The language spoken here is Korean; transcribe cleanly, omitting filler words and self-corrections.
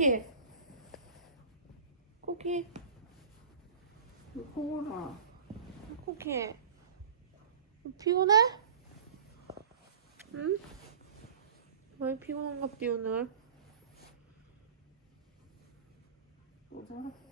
쿠키. 쿠키. 호라. 쿠키. 피곤해? 응? 많이 피곤한가 보지 오늘. 또 자라.